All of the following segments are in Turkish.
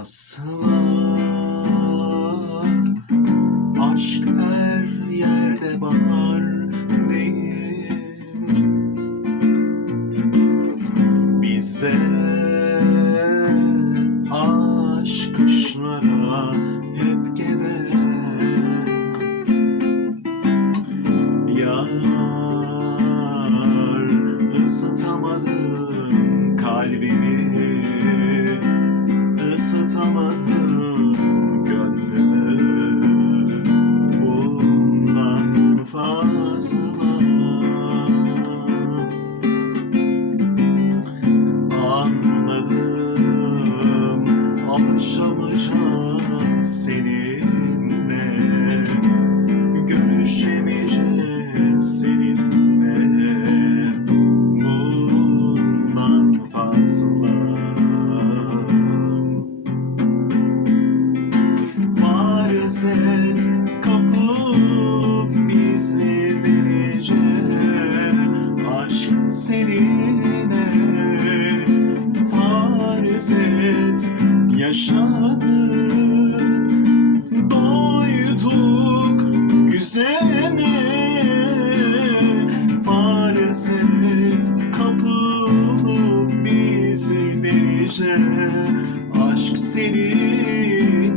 Asla aşk her yerde bahar değil. Bizde aşk kışlara hep gebe Yar ısıtamadın kalbimi summer. Farz et kapıp bizi verecek aşk seninle Farz et yaşadık. Doyduk güzene Farz et kapıp bizi verecek aşk seninle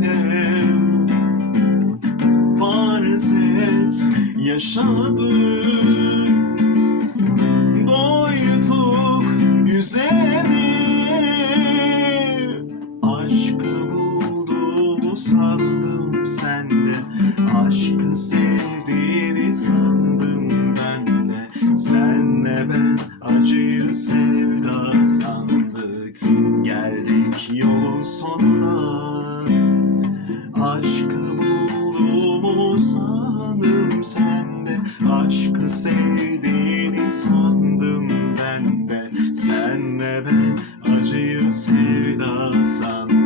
yaşadık Doyduk güzeli Aşkı bulduğumu sandım sende. Aşkı sevdiğini sandım ben de. Senle ben acıyı sevda sandık. Geldik yolun sonuna. Aşkı sevdiğini sandım ben de. Senle ben acıyı sevda sandım